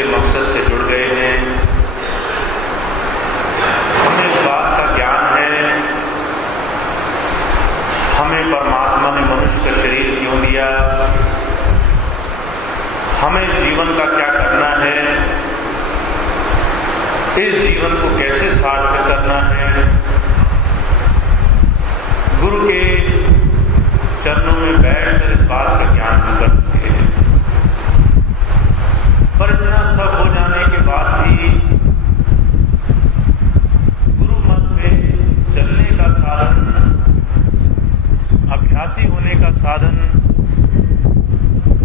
ऊंचे मकसद से जुड़ गए हैं। हमें इस बात का ज्ञान है, हमें परमात्मा ने मनुष्य का शरीर क्यों दिया, हमें इस जीवन का क्या करना है, इस जीवन को कैसे सार्थक करना है। गुरु के चरणों में बैठकर इस बात का ज्ञान हम कर चुके हैं। पर इतना सब हो जाने के बाद भी गुरु मत में चलने का साधन, अभ्यासी होने का साधन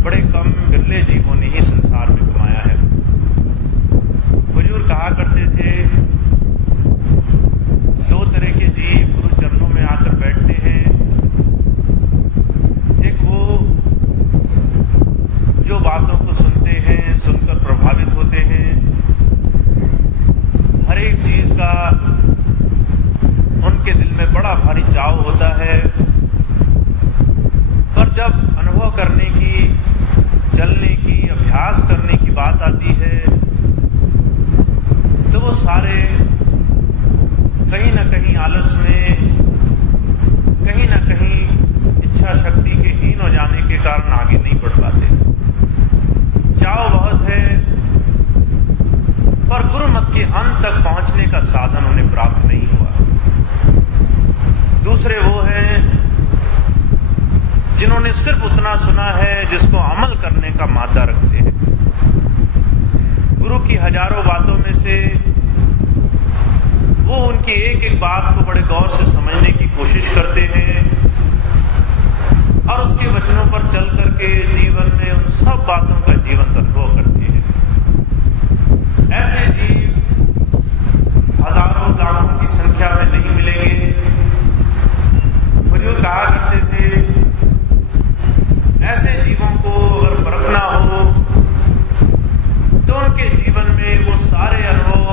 बड़े कम बिरले जीवों ने ही संसार में कमाया है। हुजूर कहा करते थे, दो तरह के जीव गुरु चरणों में आकर बैठते हैं। एक वो जो बातों को सुनते हैं, सुनकर प्रभावित होते हैं, हर एक चीज का उनके दिल में बड़ा भारी चाव होता है, पर जब अनुभव करने की, चलने की, अभ्यास करने की बात आती है तो वो सारे कहीं ना कहीं आलस में, कहीं ना कहीं इच्छा शक्ति के हीन हो जाने के कारण आगे नहीं बढ़ पाते। चाव बहुत है पर गुरु मत के अंत तक पहुंचने का साधन उन्हें प्राप्त नहीं हुआ। दूसरे वो हैं जिन्होंने सिर्फ उतना सुना है जिसको अमल करने का मादा रखते हैं। गुरु की हजारों बातों में से वो उनकी एक एक बात को बड़े गौर से समझने की कोशिश करते हैं और उसके वचनों पर चल करके जीवन में उन सब बातों का जीवंत अनुभव करते हैं। ऐसे जीव हजारों लाखों की संख्या में नहीं मिलेंगे। हुजूर कहा करते थे, ऐसे जीवों को अगर परखना हो तो उनके जीवन में वो सारे अनुभव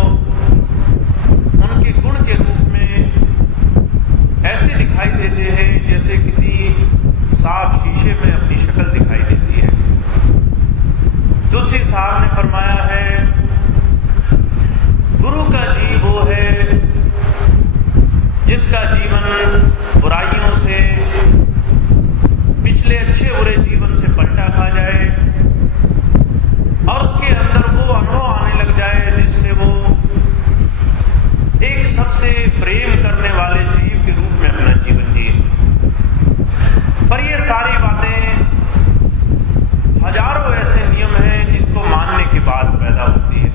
उनके गुण के रूप में ऐसे दिखाई देते हैं जैसे किसी साफ शीशे में अपनी शक्ल दिखाई देती है। तुलसी साहब ने फरमाया है, गुरु का जीव वो है जिसका जीवन बुराइयों से, पिछले अच्छे बुरे जीवन से पलटा खा जाए और उसके अंदर वो अनुभव आने लग जाए जिससे वो एक सबसे प्रेम करने वाले जीव के रूप में अपना जीवन जिए। पर ये सारी बातें, हजारों ऐसे नियम हैं जिनको मानने की बात पैदा होती है।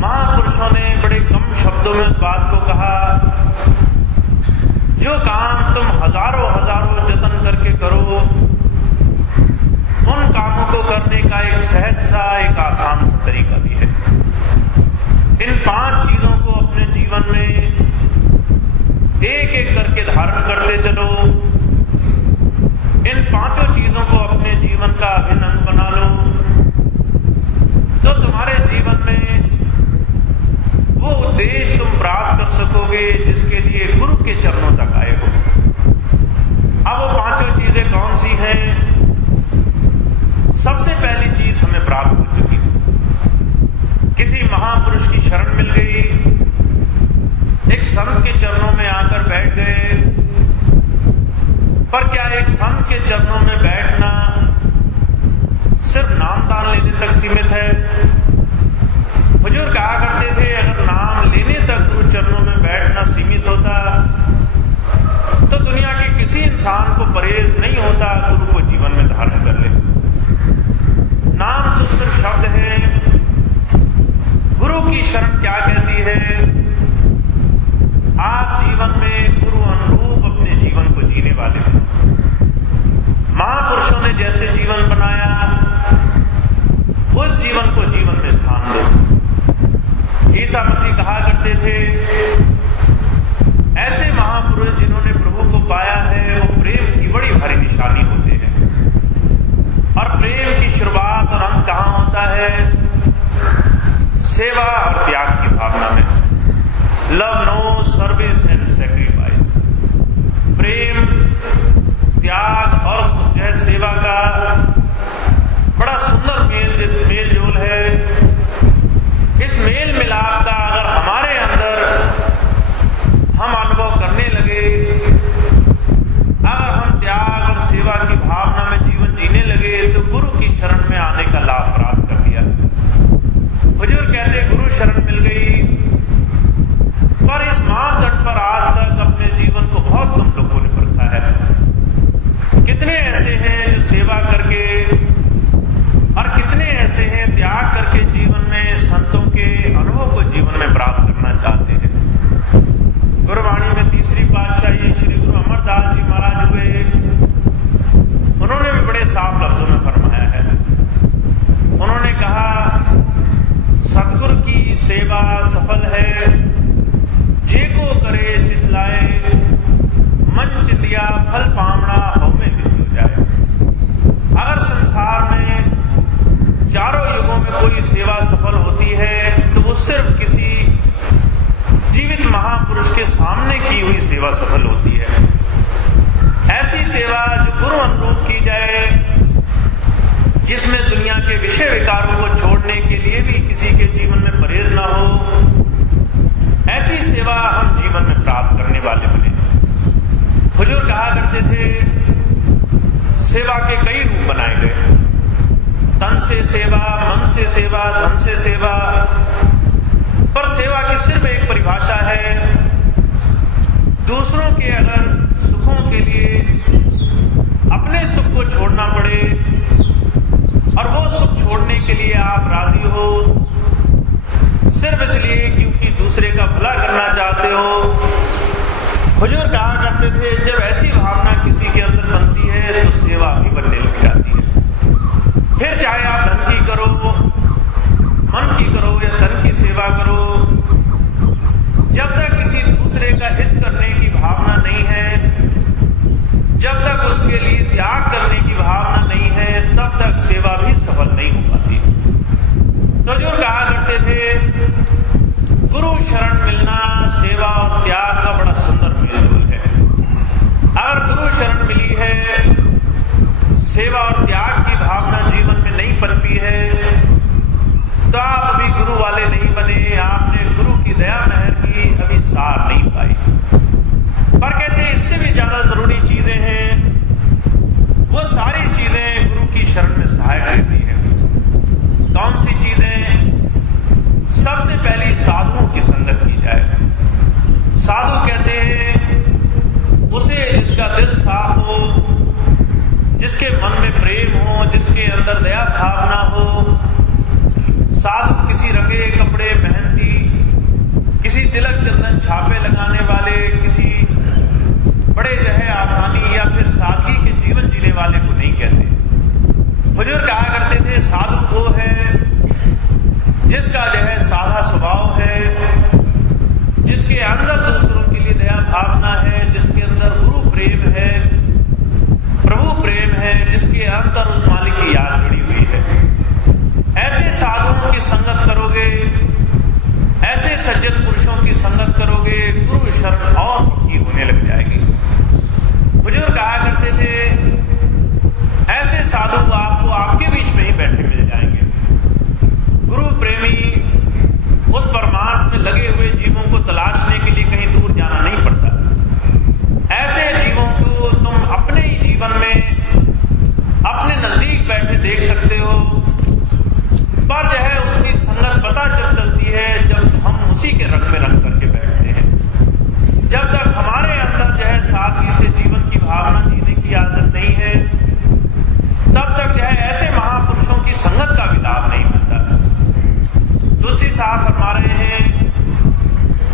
महापुरुषों ने बड़े कम शब्दों में उस बात को कहा, जो काम तुम हजारों हजारों जतन करके करो, उन कामों को करने का एक सहज सा, एक आसान सा तरीका भी है। इन 5 चीजों को अपने जीवन में एक एक करके धारण करते चलो। इन 5 चीजों को अपने जीवन का अभिन्न अंग बना लो तो तुम्हारे जीवन में वो उद्देश्य तुम प्राप्त कर सकोगे जिसके लिए गुरु के चरणों तक आए हो। अब वो 5 चीजें कौन सी हैं? सबसे पहली चीज हमें प्राप्त हो चुकी, किसी महापुरुष की शरण मिल गई, एक संत के चरणों में आकर बैठ गए। पर क्या एक संत के चरणों में बैठना सिर्फ नामदान लेने तक सीमित है? हुजूर कहा करते थे, अगर नाम लेने तक गुरु चरणों में बैठना सीमित होता तो दुनिया के किसी इंसान को परहेज नहीं होता गुरु को जीवन में धारण कर ले। नाम तो सिर्फ शब्द है। गुरु की शरण क्या कहती है? आप जीवन में गुरु अनुरूप अपने जीवन को जीने वाले हो। महापुरुषों ने जैसे जीवन बनाया उस जीवन को जीवन में स्थान दो। ईसा मसीह कहा करते थे, ऐसे महापुरुष जिन्होंने प्रभु को पाया है वो प्रेम की बड़ी भारी निशानी होते हैं। और प्रेम की शुरुआत और अंत कहाँ होता है? सेवा और त्याग की भावना में। Love no service and sacrifice. प्रेम, त्याग और सेवा का बड़ा सुंदर मेल जोल है। कितने ऐसे हैं जो सेवा करके और कितने ऐसे हैं त्याग करके जीवन में संतों के अनुभव को जीवन में प्राप्त करना चाहते हैं। गुरुवाणी में तीसरी पातशाही श्री गुरु अमरदास जी महाराज हुए, उन्होंने भी बड़े साफ लफ्जों में फरमाया है। उन्होंने कहा, सतगुरु की सेवा सफल है, जे को करे चितलाए, मन चितिया फल पावना हव में बिच हो जाए। अगर संसार में चारों युगों में कोई सेवा सफल होती है तो वो सिर्फ किसी जीवित महापुरुष के सामने की हुई सेवा सफल होती है। ऐसी सेवा जो गुरु अनुरूप की जाए, जिसमें दुनिया के विषय विकारों को छोड़ने के लिए भी किसी के जीवन में परहेज ना हो, ऐसी सेवा हम जीवन में प्राप्त करने वाले बने। हुजूर कहा करते थे, सेवा के कई रूप बनाए गए, तन से सेवा, मन से सेवा, धन से सेवा, पर सेवा की सिर्फ एक परिभाषा है, दूसरों के अगर सुखों के लिए अपने सुख को छोड़ना पड़े और वो सुख छोड़ने के लिए आप राजी हो, सिर्फ इसलिए क्योंकि दूसरे का भला करना चाहते हो। हुजूर कहा करते थे, जब ऐसी भावना किसी के अंदर बनती है तो सेवा भी बनने लग जाती है। फिर चाहे आप धन की करो, मन की करो या तन की सेवा करो, जब तक किसी दूसरे का हित करने की भावना नहीं है, जब तक उसके लिए त्याग करने की भावना नहीं है, तब तक सेवा भी सफल नहीं हो पाती। तो जो कहा करते थे, गुरु शरण मिलना सेवा और त्याग का बड़ा सुंदर मेलजोल है। अगर गुरु शरण मिली है, सेवा और त्याग की भावना जीवन में नहीं पनपी है, तो आप अभी गुरु वाले नहीं बने, आपने गुरु की दया मेहर की अभी सार नहीं पाई। पर कहते हैं इससे भी ज्यादा जरूरी चीजें हैं, वो सारी चीजें गुरु की शरण में सहायक देती हैं। कौन सी चीजें? सबसे पहली साधुओं की संगत की जाए। साधु कहते हैं उसे जिसका दिल साफ हो, जिसके मन में प्रेम हो, जिसके अंदर दया भावना हो। साधु किसी रंगे कपड़े पहनती, किसी तिलक चंदन छापे लगाने वाले, किसी बड़े जो है आसानी या फिर सादगी के जीवन जीने वाले को नहीं कहते। हुजूर कहा करते थे, साधु वो है जिसका जो है साधा स्वभाव है, जिसके अंदर दूसरों के लिए दया भावना है, जिसके अंदर गुरु प्रेम है, प्रभु प्रेम है, जिसके अंदर उस मालिक की याद जुड़ी हुई है। ऐसे साधुओं की संगत करोगे, ऐसे सज्जन पुरुषों की संगत करोगे, गुरु शरण और की होने लग जाएगी। हुजूर कहा करते थे, ऐसे साधु आपको आपके बीच में ही बैठे मिल जाएंगे। गुरु प्रेमी उस परमार्थ में लगे हुए जीवों को तलाशने के लिए कहीं दूर जाना नहीं पड़ता। ऐसे जीवों को तुम अपने ही जीवन में अपने नजदीक बैठे देख सकते हो, पर जो है उसकी संगत पता जब चलती है जब हम उसी के रंग में रंग करके बैठते हैं। जब तक हमारे अंदर जो है सादगी से जीवन की भावना जीने की आदत नहीं है, तब तक जो है ऐसे महापुरुषों की संगत का भी लाभ नहीं मिलता। तुलसी साहब फरमा रहे हैं,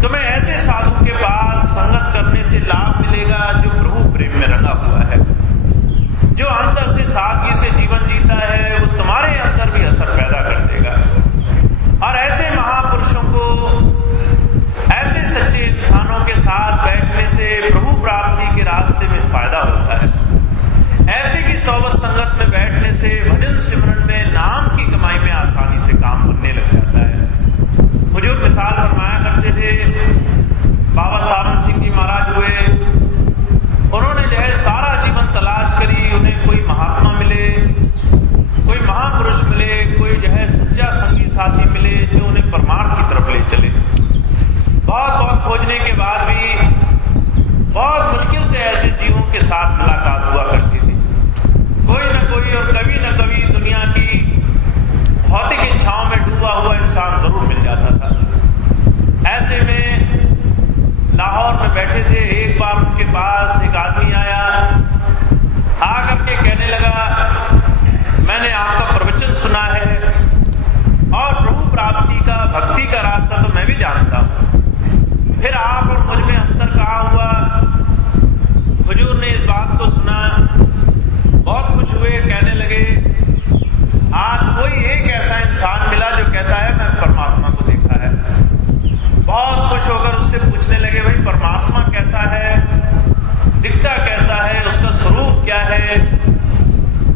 तुम्हें ऐसे साधु के पास संगत करने से लाभ मिलेगा जो प्रभु प्रेम में रंगा हुआ है, जो अंतर से सादगी से जीवन जीता है, वो तुम्हारे अंदर भी असर पैदा कर देगा। और ऐसे महापुरुषों को, ऐसे सच्चे इंसानों के साथ बैठने से प्रभु प्राप्ति के रास्ते में फायदा होता है। ऐसे की सोबत संगत में बैठने से भजन सिमरन में नाम की कमाई में आसानी से काम बनने लग जाता है। हुजूर मिसाल फरमाया करते थे, बाबा सावन सिंह जी महाराज हुए, उन्होंने जो है सारा जीवन तलाश करी, उन्हें कोई महात्मा मिले, कोई महापुरुष मिले, कोई जो है सच्चा संगी साथी मिले जो उन्हें परमार्थ की तरफ ले चले। बहुत खोजने के बाद भी बहुत मुश्किल से ऐसे जीवों के साथ मुलाकात हुआ करती थी। कोई न कोई और कभी न कभी दुनिया की भौतिक इच्छाओं में डूबा हुआ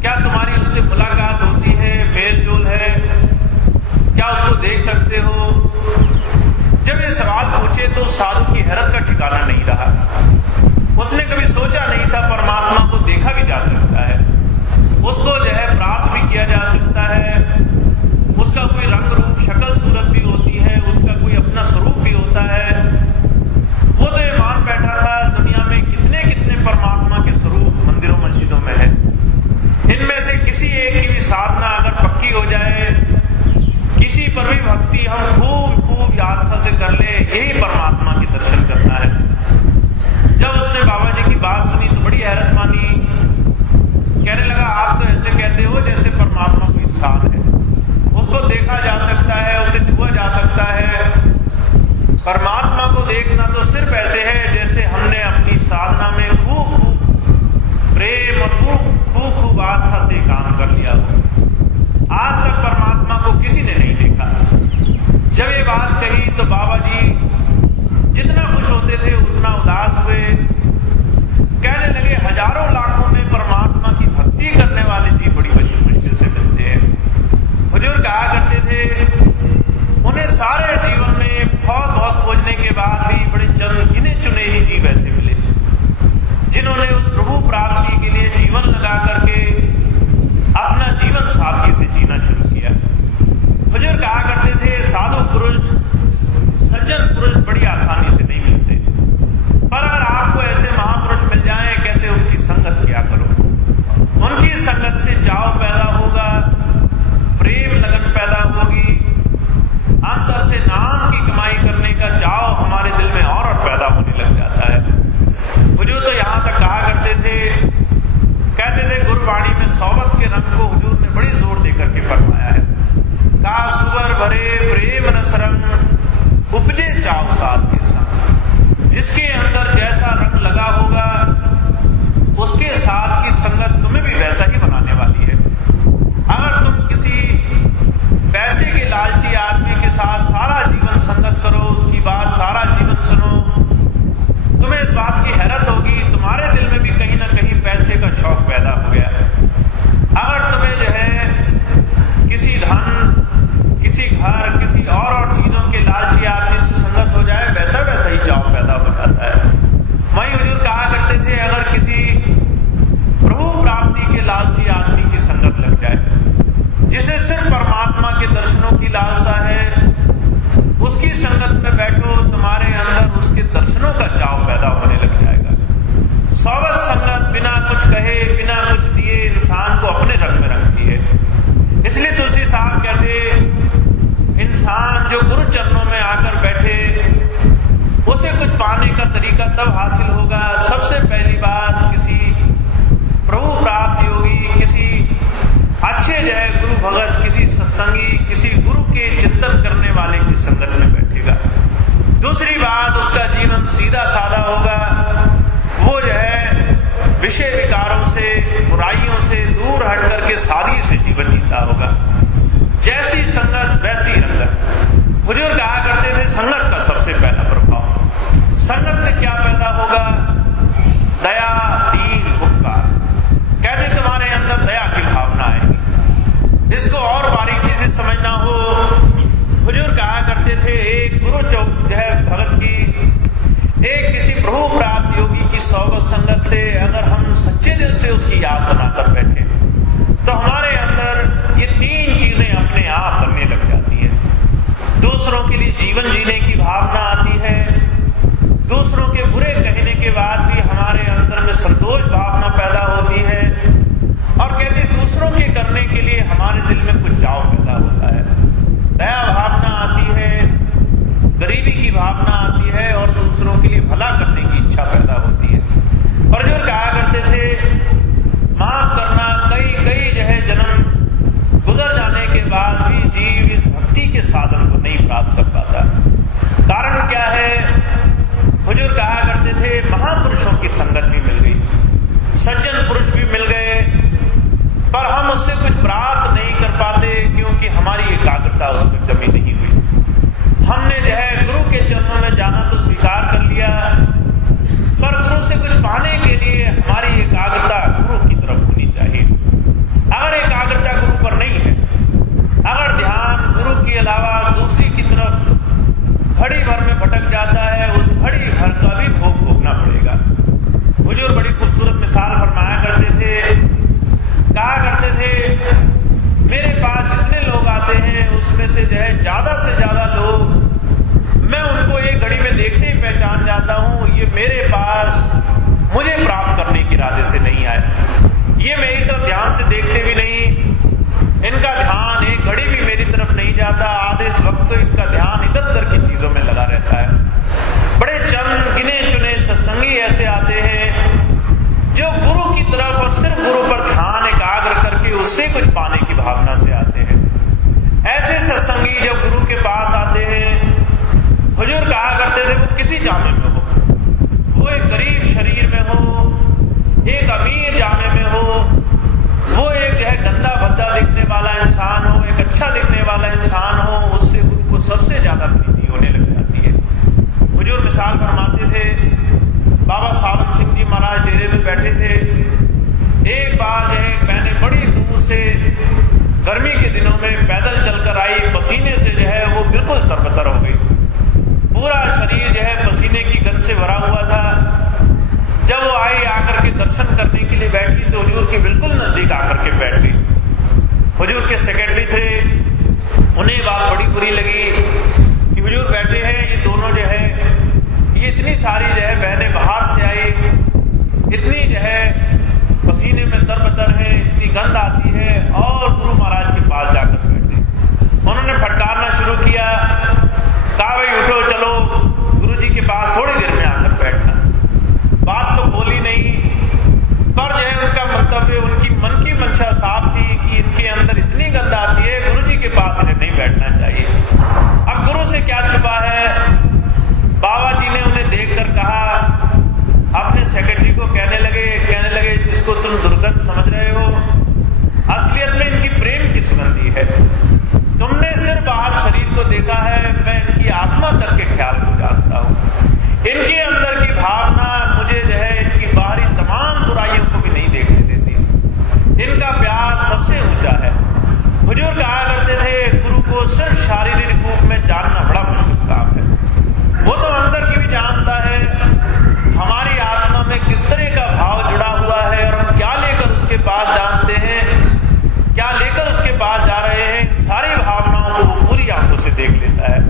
क्या तुम्हारी उससे मुलाकात होती है, मेल जोल है, क्या उसको देख सकते हो? जब ये सवाल पूछे तो साधु की हैरत का ठिकाना नहीं रहा। उसने कभी सोचा नहीं था परमात्मा को देखा भी जा सकता है, उसको जो है प्राप्त भी किया जा सकता है, उसका कोई रंग रूप शक्ल सूरत भी होती है, उसका कोई अपना स्वरूप भी होता है। वो तो ये मान बैठा था दुनिया में कितने कितने परमात्मा के स्वरूप मंदिरों मस्जिदों में है, इनमें से किसी एक की भी साधना अगर पक्की हो जाए, किसी पर भी भक्ति हम खूब खूब आस्था से कर ले, यही परमात्मा के दर्शन करना है। जब उसने बाबा जी की बात सुनी तो बड़ी हैरत मानी। कहने लगा, आप तो ऐसे कहते हो जैसे परमात्मा कोई इंसान है, उसको देखा जा सकता है, उसे छुआ जा सकता है। परमात्मा को देखना तो सिर्फ ऐसे है जैसे हमने अपनी साधना में खूब खूब प्रेम और खूब खूब आस्था से काम कर लिया हो। आज तक परमात्मा को किसी ने नहीं देखा। जब ये बात कही तो बाबा जी जितना खुश होते थे उतना उदास हुए। कहने लगे, हजारों लाखों में परमात्मा की भक्ति करने वाले जी बड़ी मुश्किल से मिलते हैं। हुजूर कहा करते थे, उन्हें सारे जीवन में बहुत खोजने के बाद भी बड़े चंद गिने चुने ही जीव ऐसे मिले जिन्होंने उस प्रभु प्राप्ति के लिए जीवन लगा करके अपना जीवन सादगी से जीना शुरू किया। हुजूर कहा करते थे, साधु पुरुष, सज्जन पुरुष बड़ी आसानी से नहीं मिलते, पर अगर आपको ऐसे महापुरुष मिल जाएं, कहते उनकी संगत किया करो। उनकी संगत से चाव पैदा होगा, प्रेम लगन पैदा होगी, अंतर से नाम की कमाई करने का चाव हमारे दिल में और पैदा होने लग जाता है। हुजूर तो यहाँ तक कहा करते थे, कहते थे गुरुवाणी में सोबत के रंग को हुजूर ने बड़ी जोर देकर के फरमाया है। कहा, सुवर भरे प्रेम रस रंग उपजे चाव साध के संग। जिसके अंदर जैसा रंग लगा होगा उसके साथ की संगत तुम्हें भी वैसा ही बनाने वाली है। अगर तुम किसी पैसे के लालची आदमी के साथ सारा जीवन संगत करो, उसकी बात सारा जीवन सुनो, तुम्हें इस बात की हैरत होगी तुम्हारे दिल में भी कहीं ना कहीं पैसे का शौक पैदा हो गया। अगर तुम्हें जो है किसी धन, किसी घर, किसी और चीजों के लालची आदमी से संगत हो जाए, वैसा ही चाव पैदा हो जाता है। वहीं हुजूर कहा करते थे, अगर किसी प्रभु प्राप्ति के लालची आदमी की संगत लग जाए, जिसे सिर्फ परमात्मा के दर्शनों की लालसा है, उसकी संगत में बैठो, तुम्हारे अंदर उसके दर्शनों का चाव पैदा होने लग जाएगा। सोबत संगत बिना कुछ कहे, बिना कुछ दिए इंसान को अपने रंग में रखती है। इसलिए तुलसी साहब कहते, इंसान जो गुरु चरणों में आकर बैठे, उसे कुछ पाने का तरीका तब हासिल होगा। सबसे पहली बात, किसी प्रभु प्राप्त योगी, किसी अच्छे जो है गुरु भगत, किसी सत्संगी, किसी गुरु के चिंतन करने वाले की संगत में बैठेगा। दूसरी बात, उसका जीवन सीधा साधा होगा। वो जो है विषय विकारों से, बुराइयों से दूर हट करके सादगी से जीवन जीता होगा। जैसी संगत वैसी रंगत। हुजूर कहा करते थे, संगत का सबसे पहला प्रभाव, संगत से क्या पैदा होगा? दया, दीन, उपकार। कहते तुम्हारे अंदर दया की भावना आएगी। इसको और बारीकी से समझना हो, हुजूर कहा करते थे, एक गुरु जो है भगत की, एक किसी प्रभु प्राप्त योगी की सोबत संगत से अगर हम सच्चे दिल से उसकी याद बनाकर बैठे, तो हमारे अंदर ये तीन चीजें अपने आप बनने लग जाती हैं। दूसरों के लिए जीवन जीने की भावना आती है, दूसरों के बुरे कहने के बाद भी हमारे अंदर में संतोष भावना पैदा होती है, और कहते दूसरों के करने के लिए हमारे दिल में कुछ चाव पैदा होता है। दया भावना आती है, गरीबी की भावना आती है, और दूसरों के लिए भला करने की इच्छा पैदा होती है। और जो कहा करते थे, माफ करना, कई जो है जन्म गुजर जाने के बाद भी जीव इस भक्ति के साधन को नहीं प्राप्त कर पाता। कारण क्या है? हुजूर कहा करते थे, महापुरुषों की संगत भी मिल गई, सज्जन पुरुष भी मिल गए, पर हम उससे कुछ प्राप्त नहीं कर पाते क्योंकि हमारी एकाग्रता उस पर जमी नहीं हुई। हमने जो है गुरु के चरणों में जाना तो स्वीकार कर लिया, पर गुरु से कुछ पाने के लिए हमारी एकाग्रता गुरु की तरफ होनी चाहिए। उससे कुछ पाने की भावना से आते हैं। ऐसे सत्संगी जब गुरु के पास आते हैं, हुजूर कहा करते थे वो किसी जामे में हो, वो एक गरीब शरीर में हो, एक अमीर जामे में हो, वो एक जो है गंदा भद्दा दिखने वाला इंसान हो, एक अच्छा दिखने वाला इंसान हो, उससे गुरु को सबसे ज्यादा प्रीति होने लग जाती है। हुजूर मिसाल फरमाते थे, बाबा सावन सिंह जी महाराज डेरे में बैठे थे। एक बार जो है मैंने बड़ी दूर से गर्मी के दिनों में पैदल चलकर आई, पसीने से जो है वो बिल्कुल तरबतर हो गई, पूरा शरीर जो है पसीने की गंध से भरा हुआ था। जब वो आई, आकर के दर्शन करने के लिए बैठी तो हुजूर के बिल्कुल नजदीक आकर के बैठ गई। हुजूर के सेक्रेटरी थे, उन्हें बात बड़ी बुरी लगी कि हुजूर बैठे हैं, ये दोनों जो है ये इतनी सारी जो है बहनें बाहर से आई, इतनी जो है पसीने में तरबतर है, इतनी गंध आती है, और गुरु महाराज के पास जाकर बैठ गए। उन्होंने फटकारना शुरू किया, कहा भाई उठो, चलो गुरु जी के पास थोड़ी देर में आकर बैठना। बात तो बोली नहीं, पर जो है उनका मंतव्य, उनकी मन की मंशा साफ थी कि इनके अंदर इतनी गंध आती है, गुरु जी के पास इन्हें नहीं बैठना चाहिए। अब गुरु से क्या छुपा है? बाबा जी ने उन्हें देखकर कहा, अपने सेक्रेटरी को कहने लगे जिसको तुम दुर्गंध समझ रहे हो, असलियत में इनकी प्रेम की सुगंधी है। तुमने सिर्फ बाहर शरीर को देखा है, मैं इनकी आत्मा तक के ख्याल को जानता हूं। इनके अंदर की भावना मुझे जो है इनकी बाहरी तमाम बुराइयों को भी नहीं देखने देती। इनका प्यार सबसे ऊंचा है। हुजूर कहा करते थे, गुरु को सिर्फ शारीरिक रूप में जानना बड़ा मुश्किल काम है, वो तो अंदर की भी जानता है, हमारी आत्मा में किस तरह का भाव जुड़ा हुआ है और हम क्या लेकर उसके पास जानते हैं, क्या लेकर उसके पास जा रहे हैं, सारी भावनाओं को वो पूरी आंखों से देख लेता है,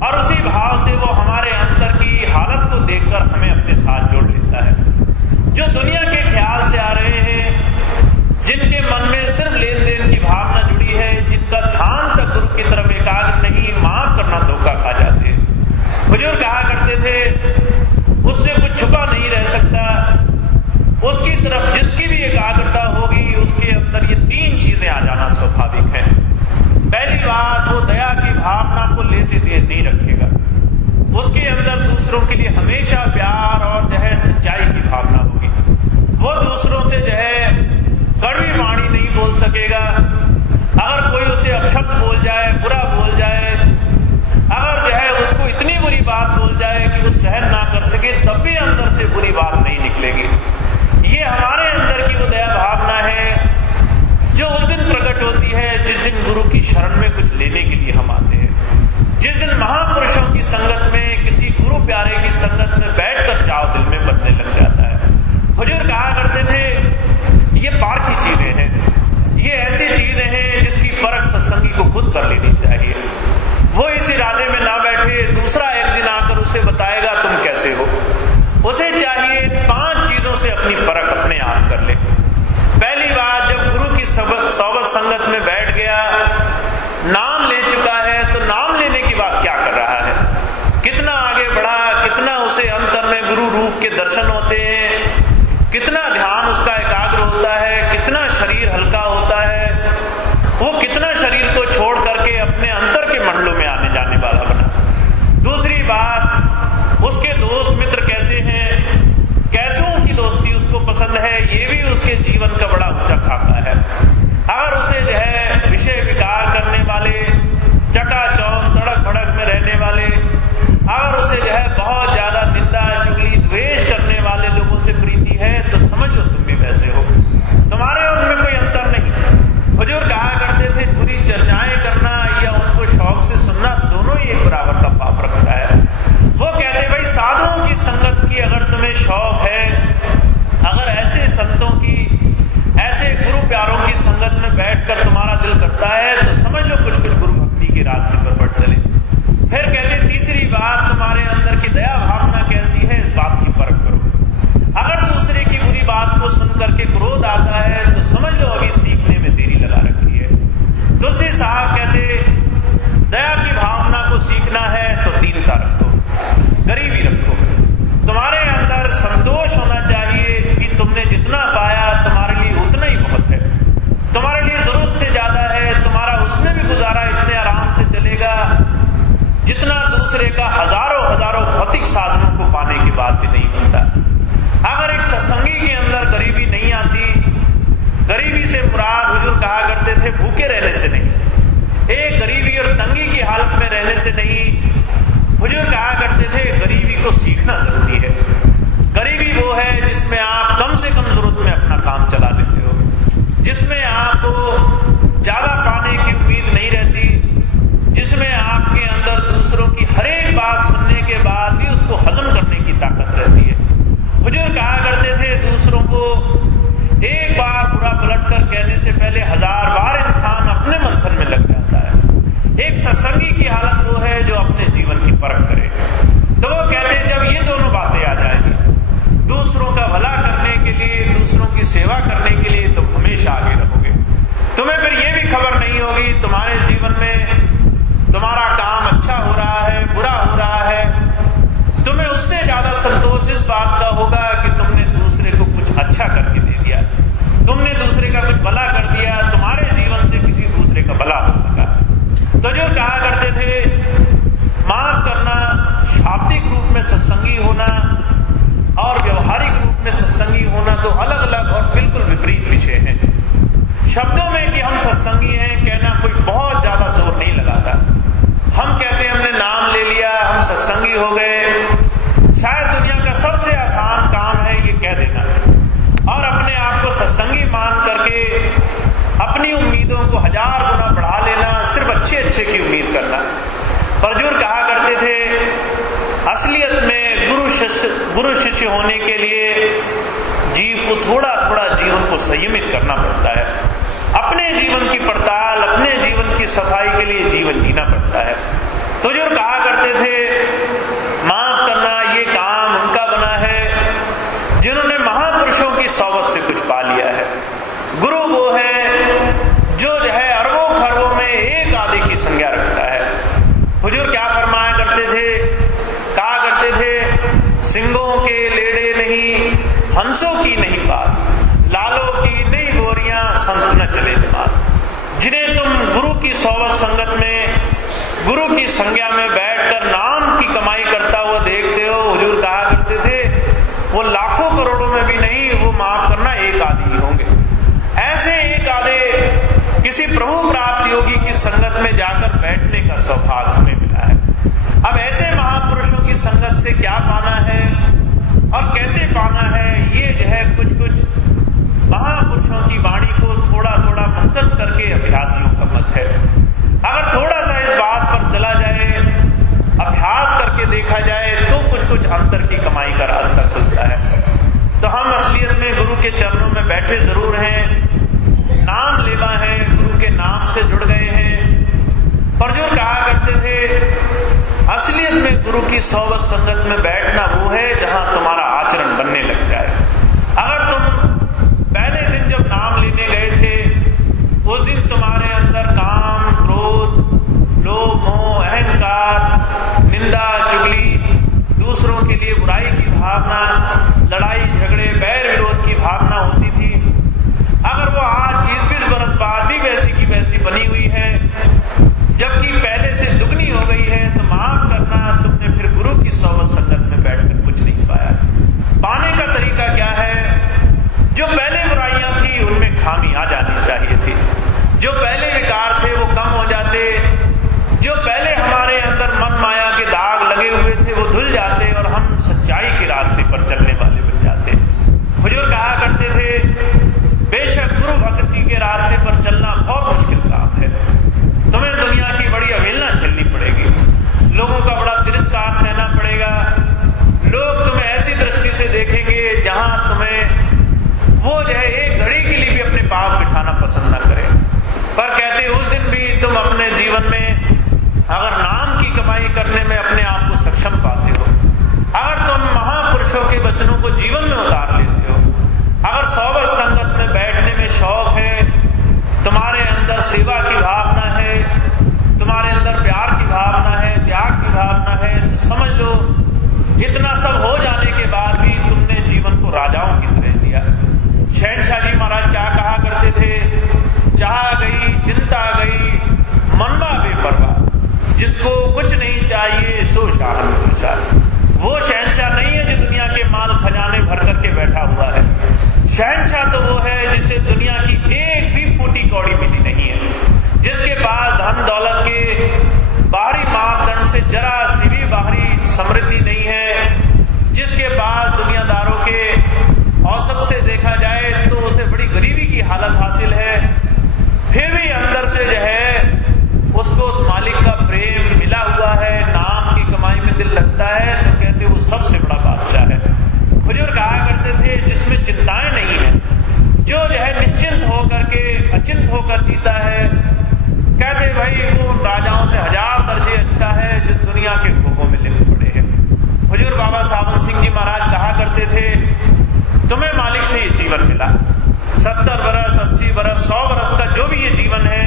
और उसी भाव से वो हमारे अंदर की हालत को देखकर हमें अपने साथ जोड़ लेता है। जो दुनिया के ख्याल से आ रहे हैं, जिनके मन में सिर्फ लेन देन की भावना जुड़ी है, जिनका ध्यान तक गुरु की तरफ एकाग्र नहीं, माफ करना धोखा खा जाते हैं। हुजूर कहा करते थे, उससे कुछ छुपा नहीं रह सकता, उसकी तरफ जिसकी भी एकाग्रता होगी उसके अंदर ये तीन चीजें आ जाना स्वाभाविक है। पहली बात, वो दया की भावना को लेते देर नहीं रखेगा, उसके अंदर दूसरों के लिए हमेशा प्यार और जो है सच्चाई की भावना होगी। वो दूसरों से जो है कड़वी वाणी नहीं बोल सकेगा। अगर कोई उसे अपशब्द बोल जाए, बुरा बोल जाए, अगर जो है उसको इतनी बुरी बात बोल जाए कि वो सहन ना कर सके, तब भी अंदर से बुरी बात नहीं निकलेगी। ये हमारे अंदर की वो दया भावना है जो उस दिन प्रकट होती है जिस दिन गुरु की शरण में कुछ लेने के लिए हम आते हैं, जिस दिन महापुरुषों की संगत में, किसी गुरु प्यारे की संगत में बैठकर चाव दिल में बनने लग जाता है। हुजूर कहा करते थे, ये पारखी चीजें हैं, ये ऐसी चीजें हैं जिसकी परख सत्संगी को खुद कर लेनी चाहिए। वो इस इरादे में ना बैठे दूसरा एक दिन आकर उसे बताएगा तुम कैसे हो। उसे चाहिए 5 चीजों से अपनी परख अपने आप कर ले। पहली बात, जब गुरु की सोबत संगत में बैठ गया, नाम ले चुका है, तो नाम लेने की बात क्या कर रहा है, कितना आगे बढ़ा, कितना उसे अंतर में गुरु रूप के दर्शन होते हैं, कितना ध्यान उसका एकाग्र होता है, कितना शरीर हल्का होता है, वो कितना शरीर को छोड़ करके अपने अंतर के मंडलों में आने जाने वाला बना। दूसरी बात, उसके दोस्त मित्र कैसे हैं, कैसों की दोस्ती उसको पसंद है, ये भी उसके जीवन का बड़ा ऊंचा खाका है। अगर उसे जो है विषय विकार करने वाले, चकाचौंध तड़क भड़क में रहने वाले, अगर उसे जो है बहुत ज्यादा निंदा चुगली द्वेष करने वाले लोगों से प्रीति है, तो समझ लो तुम भी वैसे हो, तुम्हारे उनमें कोई अंतर नहीं। हुजूर कहा करते थे, बुरी चर्चाएं करना या उनको शौक से सुनना दोनों ही एक बराबर का पाप रखता है। वो कहते भाई, साधुओं की संगत की अगर तुम्हें शौक है, अगर ऐसे संतों की, ऐसे गुरु प्यारों की संगत में बैठकर तुम्हारा दिल करता है, तो समझ लो कुछ कुछ गुरु भक्ति के रास्ते पर बढ़ चले। फिर कहते, तीसरी बात, तुम्हारे अंदर की दया भावना कैसी है, इस बात की परख करो। अगर दूसरे की बुरी बात को सुन करके क्रोध आता है, तो समझ लो अभी सीखने में देरी लगा रखी है। तुलसी साहब कहते, दया की भावना को सीखना है तो दीनता रखो, गरीबी रखो, तुम्हारे अंदर संतोष होना चाहिए कि तुमने जितना पाया तुम्हारे लिए उतना ही बहुत है, तुम्हारे लिए भूखे रहने से नहीं, एक गरीबी और तंगी की हालत में रहने से नहीं। हुजूर कहा करते थे गरीबी को सीखना जरूरी है। गरीबी वो है जिसमें आप कम से कम जरूरत में अपना काम चला लेते हो, जिसमें आपको ज्यादा पाने की उम्मीद नहीं रहती, जिसमें आपके अंदर दूसरों की हर एक बात सुनने के बाद भी उसको हजम करने की ताकत रहती है। हुजूर कहा करते थे दूसरों को एक बार बुरा पलट कर कहने से पहले 1000 बार इंसान अपने मंथन में लग जाता है। एक सत्संगी की हालत वो है जो अपने जीवन की परख करे। तो वो कहते हैं जब ये दोनों बातें आ जाएंगी, दूसरों का भला करने के लिए, दूसरों की सेवा करने के लिए, तुम हमेशा आगे रहोगे। तुम्हें फिर ये भी खबर नहीं होगी तुम्हारे जीवन में तुम्हारा काम अच्छा हो रहा है, बुरा हो रहा है। तुम्हें उससे ज्यादा संतोष इस बात का होगा कि तुमने दूसरे को कुछ अच्छा करके दे दिया, तुमने दूसरे का कुछ भला कर दिया, तुम्हारे जीवन से किसी दूसरे का भला हो सका। तो जो कहा करते थे माफ करना, शाब्दिक रूप में सत्संगी होना और व्यवहारिक रूप में सत्संगी होना तो अलग अलग और बिल्कुल विपरीत विषय हैं। शब्दों में कि हम सत्संगी हैं कहना कोई बहुत ज्यादा जोर नहीं लगाता। हम कहते हैं हमने नाम ले लिया, हम सत्संगी हो गए। शायद दुनिया का सबसे आसान काम है ये कह देना और अपने आप को सत्संगी मान करके अपनी उम्मीदों को 1000 गुना बढ़ा लेना, सिर्फ अच्छे अच्छे की उम्मीद करना। पर हुजूर कहा करते थे असलियत में गुरु शिष्य होने के लिए जीव को थोड़ा थोड़ा जीवन को संयमित करना पड़ता है। अपने जीवन की पड़ताल, अपने जीवन की सफाई के लिए जीवन जीना पड़ता है। तो जो कहा करते थे माफ करना ये काम उनका बना है जिन्होंने महापुरुषों की सोबत से कुछ पा लिया है। गुरु वो है जो है अरबों खरबों में एक आधे की संज्ञा रखता है। हुजूर क्या फरमाया करते थे, कहा करते थे सिंगों के लेड़े नहीं, हंसों की नहीं बात, लालों की नहीं गोरियां, संत न चले जमात। जिन्हें तुम गुरु की सोबत संगत में, गुरु की संज्ञा में बैठकर नाम की कमाई करता हुआ देखते हो, हुजूर कहा करते थे वो लाखों करोड़ों में भी नहीं, वो माफ करना एक आधे ही होंगे। ऐसे एक आधे किसी प्रभु प्राप्त योगी की संगत में जाकर बैठने का सौभाग्य हमें मिला है। अब ऐसे महापुरुषों की संगत से क्या पाना है और कैसे पाना है, ये जो है कुछ कुछ महापुरुषों की वाणी को थोड़ा थोड़ा मंथन करके अभ्यासियों का मत है। अगर थोड़ा सा इस बात पर चला जाए, अभ्यास करके देखा जाए तो कुछ कुछ अंतर की कमाई का रास्ता खुलता है। तो हम असलियत में गुरु के चरणों में बैठे जरूर हैं, नाम लेवा है, गुरु के नाम से जुड़ गए हैं। पर जो कहा करते थे असलियत में गुरु की सोबत संगत में बैठना वो है जहां तुम्हारा आचरण बनने लग जाए। अगर तुम पहले दिन जब नाम लेने गए थे उस दिन तुम्हारे अंदर काम, क्रोध, लोभ, मोह, अहंकार, निंदा, चुगली, दूसरों के लिए बुराई की भावना, लड़ाई झगड़े, बैर विरोध की भावना होती थी, अगर वो आज 20-20 बरस बाद भी वैसी की वैसी बनी हुई है जबकि पहले से दुगनी हो गई है, तो माफ करना तुमने फिर गुरु की सोबत संगत में हासिल है, फिर भी अंदर से जो है उसको उस मालिक का प्रेम मिला हुआ है, नाम की कमाई में दिल लगता है, तो कहते वो सबसे बड़ा बादशाह है। हुजूर कहा करते थे जिसमें चिंताएं नहीं है, जो है निश्चिंत होकर के अचिंत होकर जीता है, कहते भाई वो राजाओं से 1000 दर्जे अच्छा है जो दुनिया के भोगों में लिप्त पड़े हैं। हुजूर बाबा सावन सिंह जी महाराज कहा करते थे तुम्हें मालिक से ये जीवन मिला, 70 बरस 80 बरस 100 बरस का जो भी ये जीवन है,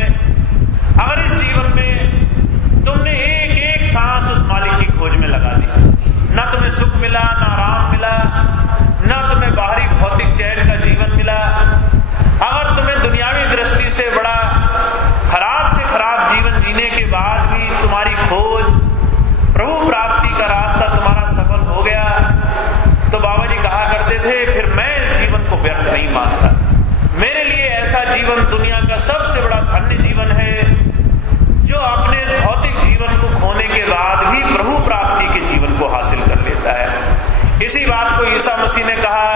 अगर इस जीवन में तुमने एक एक सांस उस मालिक की खोज में लगा दी, ना तुम्हें सुख मिला, ना आराम मिला, ना तुम्हें बाहरी भौतिक चैन का जीवन मिला, अगर तुम्हें दुनियावी दृष्टि से बड़ा खराब से खराब जीवन जीने के बाद भी तुम्हारी खोज प्रभु प्राप्ति का रास्ता तुम्हारा सफल हो गया, तो बाबा जी कहा करते थे फिर मैं जीवन को व्यर्थ नहीं मानता। मेरे लिए ऐसा जीवन दुनिया का सबसे बड़ा धन्य जीवन है जो अपने इस भौतिक जीवन को खोने के बाद भी प्रभु प्राप्ति के जीवन को हासिल कर लेता है। इसी बात को ईसा मसीह ने कहा,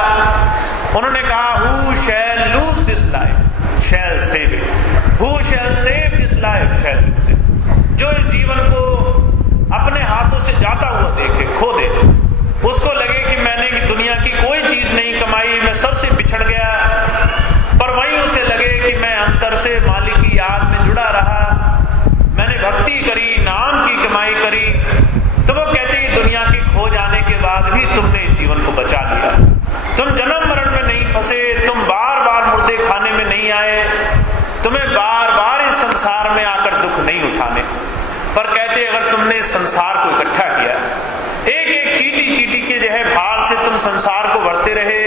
उन्होंने कहा who shell lose this life shell save it, who shell save this life shell lose it. जो इस जीवन को अपने हाथों से जाता हुआ देखे, खो दे, उसको लगे कि मैंने दुनिया की कोई चीज नहीं कमाई, मैं सबसे बिछड़ गया, पर वहीं उसे लगे कि मैं अंतर से मालिक की याद में जुड़ा रहा, मैंने भक्ति करी, नाम की कमाई करी, तो वो कहते हैं दुनिया की खोज आने के बाद भी तुमने इस जीवन को बचा लिया, तुम जन्म मरण में नहीं फंसे, तुम बार बार मुर्दे खाने में नहीं आए, तुम्हें बार बार इस संसार में आकर दुख नहीं उठाने, पर कहते अगर तुमने इस संसार को इकट्ठा किया, एक एक चीटी चीटी के जो है भार से तुम संसार को भरते रहे,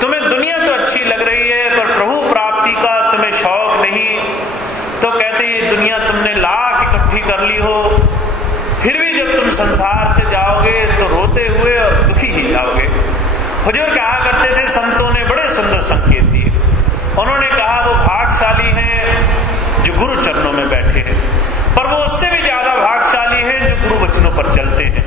तुम्हें दुनिया तो अच्छी लग रही है पर प्रभु प्राप्ति का तुम्हें शौक नहीं, तो कहते ये दुनिया तुमने लाख इकट्ठी कर ली हो, फिर भी जब तुम संसार से जाओगे तो रोते हुए और दुखी ही जाओगे। हुजूर कहा करते थे, संतों ने बड़े सुंदर संकेत दिए, उन्होंने कहा वो भाग्यशाली हैं जो गुरु चरणों में बैठे हैं, पर वो उससे भी ज्यादा भाग्यशाली हैं जो गुरु वचनों पर चलते हैं,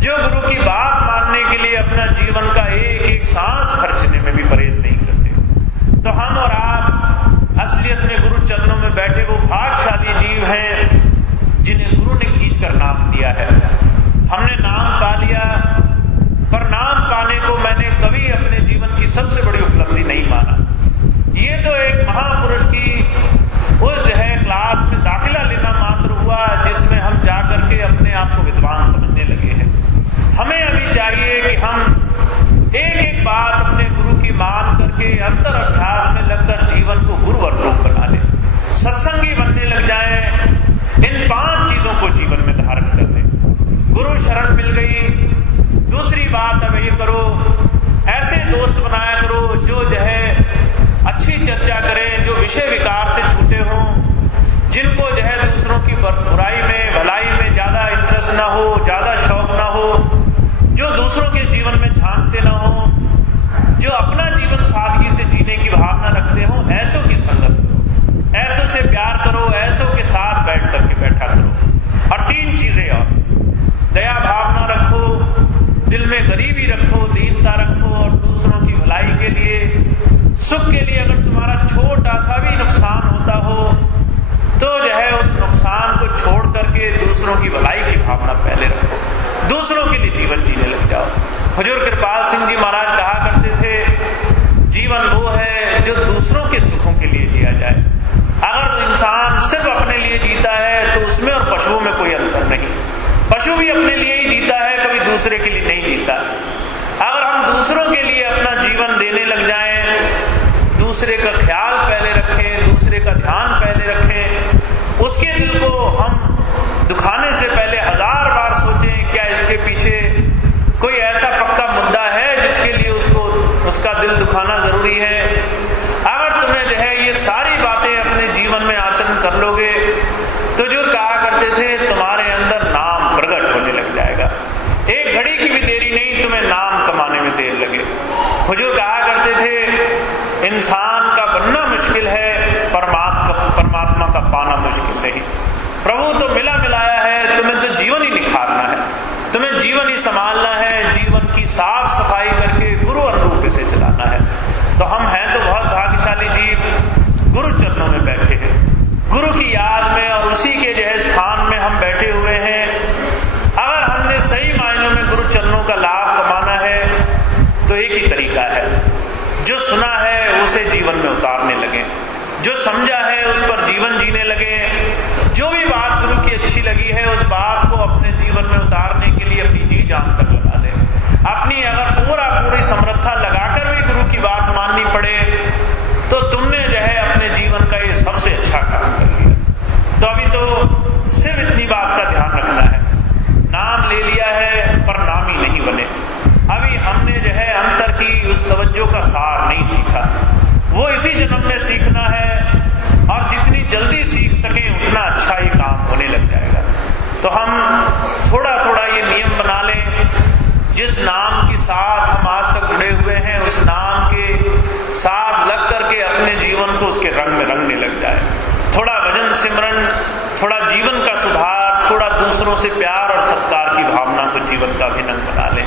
जो गुरु की बात मानने के लिए अपना जीवन का एक एक सांस खर्चने में भी परहेज नहीं करते। तो हम और आप असलियत में गुरु चरणों में बैठे वो भाग्यशाली जीव हैं जिन्हें गुरु ने खींच कर नाम दिया है। हमने नाम पा लिया, पर नाम पाने को मैंने कभी अपने जीवन की सबसे बड़ी उपलब्धि नहीं माना। ये तो एक महापुरुष की उस जो है क्लास में दाखिला लेना मात्र हुआ जिसमें हम जाकर के अपने आप को विद्वान समझने लगे हैं। हमें अभी चाहिए कि हम एक एक बात अपने गुरु की मान करके अंतर अभ्यास में लगकर जीवन को गुरुवर रूप बना ले, सत्संगी बनने लग जाएं, इन 5 चीजों को जीवन में धारण कर लें। गुरु शरण मिल गई, दूसरी बात अब ये करो, ऐसे दोस्त बनाया करो जो है अच्छी चर्चा करें, जो विषय विकार से छूटे हों, जिनको जो है दूसरों की बुराई में भलाई में ज्यादा इंटरेस्ट ना हो, ज्यादा शौक ना हो, जो दूसरों के जीवन में झांकते ना हो, जो अपना जीवन सादगी से जीने की भावना रखते हो, ऐसों की संगत करो, ऐसों से प्यार करो, ऐसों के साथ बैठ करके बैठा करो। और 3 चीजें और, दया भावना रखो, दिल में गरीबी रखो, दीनता रखो, और दूसरों की भलाई के लिए, सुख के लिए अगर तुम्हारा छोटा सा भी नुकसान होता हो तो जो है उस नुकसान को छोड़ करके दूसरों की भलाई की भावना पहले रखो, दूसरों के लिए जीवन जीने लग जाओ। हुजूर कृपाल सिंह जी महाराज कहा करते थे जीवन वो है जो दूसरों के सुखों के लिए जिया जाए। अगर इंसान सिर्फ अपने लिए जीता है तो उसमें और पशुओं में कोई अंतर नहीं, पशु भी अपने लिए ही जीता है, कभी दूसरे के लिए नहीं जीता। अगर हम दूसरों के लिए अपना जीवन देने लग जाएं, दूसरे का ख्याल पहले रखें, दूसरे का ध्यान पहले रखें, उसके दिल को हम दुखाने से पहले 1000 बार सोचें क्या इसके पीछे कोई ऐसा पक्का मुद्दा है जिसके लिए उसका दिल दुखाना जरूरी है। अगर तुम्हें जो है ये सारी बातें अपने जीवन में आचरण कर लोगे तो जो कहा करते थे तुम्हारे अंदर नाम प्रकट होने लग जाएगा। एक घड़ी की भी देरी नहीं तुम्हें नाम कमाने में देर लगे। हुजूर कहा करते थे इंसान का बनना मुश्किल है, परमात्मा का पाना मुश्किल नहीं। प्रभु तो मिला मिलाया है, तुम्हें तो जीवन ही निखारना है, तुम्हें जीवन ही संभालना है, जीवन की साफ सफाई करके गुरु अनुरूप से चलाना है। तो हम हैं तो बहुत भाग्यशाली जीव जो समझा है उस पर जीवन जीने लगे। जो भी बात गुरु की अच्छी लगी है उस बात को अपने जीवन में उतारने के लिए अपनी जी जान तक लगा दें। अपनी अगर पूरी समर्था लगाकर भी गुरु की बात माननी पड़े तो तुमने जो है अपने जीवन का ये सबसे अच्छा काम कर लिया। तो अभी तो सिर्फ इतनी बात का ध्यान रखना है, नाम ले लिया है पर नामी नहीं बने। अभी हमने जो है अंतर की उस तवज्जो का सार नहीं सीखा, वो इसी जन्म में सीखना है और जितनी जल्दी सीख सकें उतना अच्छा ये काम होने लग जाएगा। तो हम थोड़ा थोड़ा ये नियम बना लें, जिस नाम के साथ हम आज तक जुड़े हुए हैं उस नाम के साथ लग करके अपने जीवन को उसके रंग में रंगने लग जाए। थोड़ा भजन सिमरन, थोड़ा जीवन का सुधार, थोड़ा दूसरों से प्यार और सत्कार की भावना को जीवन का अभिनंग बना लें।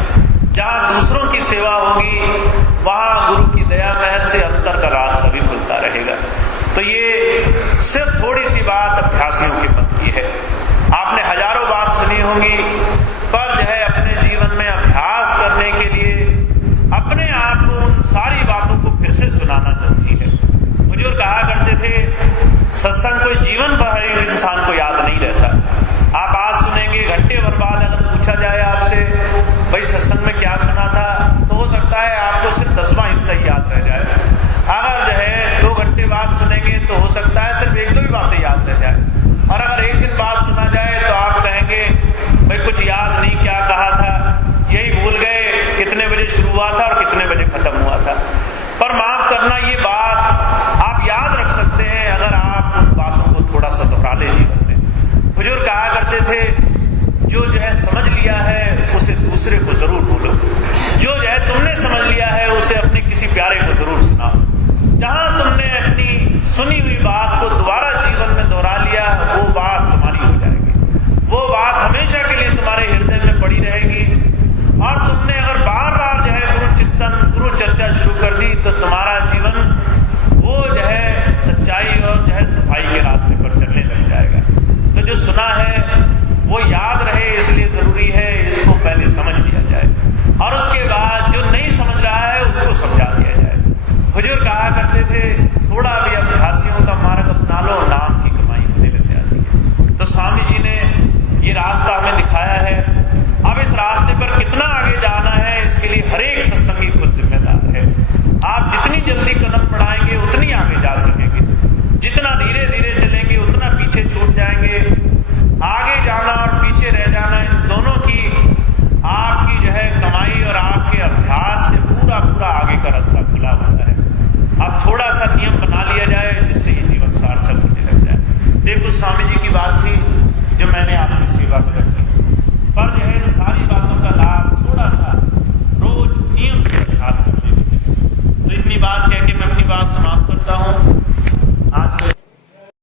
जहां दूसरों की सेवा होगी वहां गुरु की दया महर से अंतर का रास्ता भी खुलता रहेगा। तो ये सिर्फ थोड़ी सी बात अभ्यासियों के मत की है, आपने हजारों बात सुनी होगी, पर जो है अपने जीवन में अभ्यास करने के लिए अपने आप को उन सारी बातों को फिर से सुनाना जरूरी है। मुझे और कहा करते थे सत्संग कोई जीवन भर इंसान को याद नहीं रहता। आप आज सुनेंगे, घंटे भर बाद अगर पूछा जाए आपसे भाई सत्संग में क्या सुना था, तो हो सकता है आपको सिर्फ 10वां हिस्सा ही याद रह जाए। अगर जो है 2 घंटे बाद सुनेंगे तो हो सकता है सिर्फ 1-2 ही बातें याद रह जाए। और अगर 1 दिन बाद सुना जाए तो आप कहेंगे भाई कुछ याद नहीं, क्या कहा था, यही भूल गए कितने बजे शुरू हुआ था और कितने बजे खत्म हुआ था। पर माफ करना, ये बात आप याद रख सकते हैं अगर आप उन बातों को थोड़ा सा दोहरा ले जीवन में। हुजूर कहा करते थे जो है समझ लिया है उसे दूसरे को जरूर बोलो, जो है तुमने समझ लिया है उसे अपने किसी प्यारे को जरूर सुनाओ। जहां तुमने अपनी सुनी हुई बात